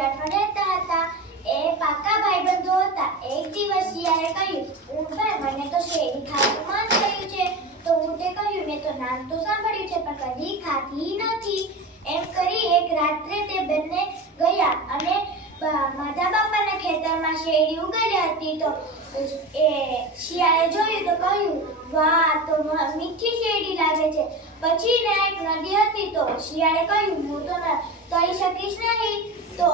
ગુજરાતમાં રહેતા હતા. એ પાકા ભાઈબંધો હતા. એક દિવસ શિયાળે કહ્યું, ઊંટભાઈ મને તો શેરડી ખાવાનું મન થયું છે. તો ઊંટે કહ્યું, મેં તો નામ તો સાંભળ્યું છે પણ કદી ખાધી નથી. એમ કરી એક રાત્રે તે બંને ગયા અને માધા બાપાના ખેતરમાં શેરડી ઉગાડી હતી. તો એ શિયાળે જોયું તો કહ્યું, વાહ તો મીઠી શેરડી લાગે છે. પછી ને એક નદી હતી. તો શિયાળે કહ્યું, હું તો તરી શકીશ નહીં. તો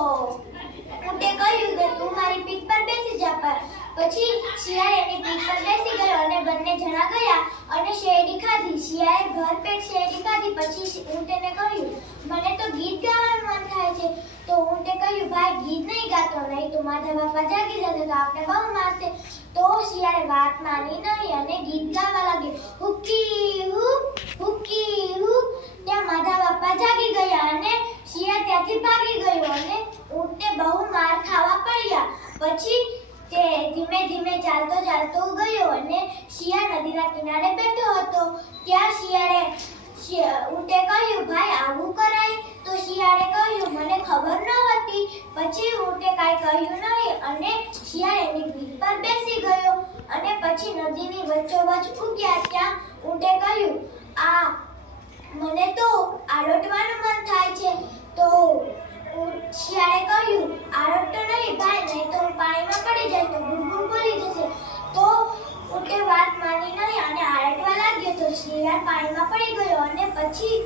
ઊંટે કહ્યું કે તું મારી પીઠ પર બેસી જા. પછી શિયાળ એની પીઠ પર બેસી ગયો અને બંને જણા ગયા અને શેરડી ખાધી. શિયાળે ભરપેટ શેરડી ખાધી. પછી ઊંટેને કહ્યું, મને તો ગીત ગાવાનું મન થાય છે. તો ઊંટે કહ્યું, ભાઈ ગીત નહીં ગાતો, નહીં તો માધા બાપા જાગી જશે તો આપણે બહુ મારશે. તો શિયાળે વાત માની નહીં અને ગીત ગાવા લાગ્યો, હુકી હુ હુકી હુ. ત્યાં માધા બાપા જાગી ગયા અને શિયાળ ત્યાંથી ભાગી ગયો અને ઊંટને બહુ માર ખાવા પડ્યા. પછી તે ધીમે ધીમે ચાલતો ચાલતો ગયો અને શિયાળ નદીના કિનારે બેઠો હતો. ત્યાં ઊંટે કહ્યું, ભાઈ આવું કરાય? તો શિયાળે કહ્યું, મને ખબર ન હતી. પછી ઊંટે કાંઈ કહ્યું નહીં અને શિયાળ એની પીઠ પર બેસી ગયો અને પછી નદીની વચ્ચોવચ ઉગ્યા. ત્યાં ઊંટે કહ્યું, મને તો આરોટવાનું મન થાય છે. તો શિયાળે કહ્યું, આરોટતો નહીં ભાઈ, નહીં તો પાણીમાં પડી જાય તો બુડબુડ બોલી જશે. તો ઊંટે વાત માની નહીં અને આરટવા લાગ્યો. તો શિયાળ પાણીમાં પડી ગયો અને પછી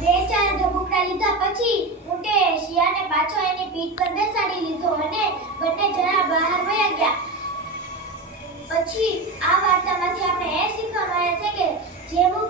બે ચાર ધબુકડા લીધા. પછી ઊંટે શિયાળને પાછો એની પીઠ પર બેસાડી લીધો અને બંને જણા બહાર વયા ગયા. પછી આ વાર્તામાંથી આપણે એ શીખવા મળે છે કે જેવું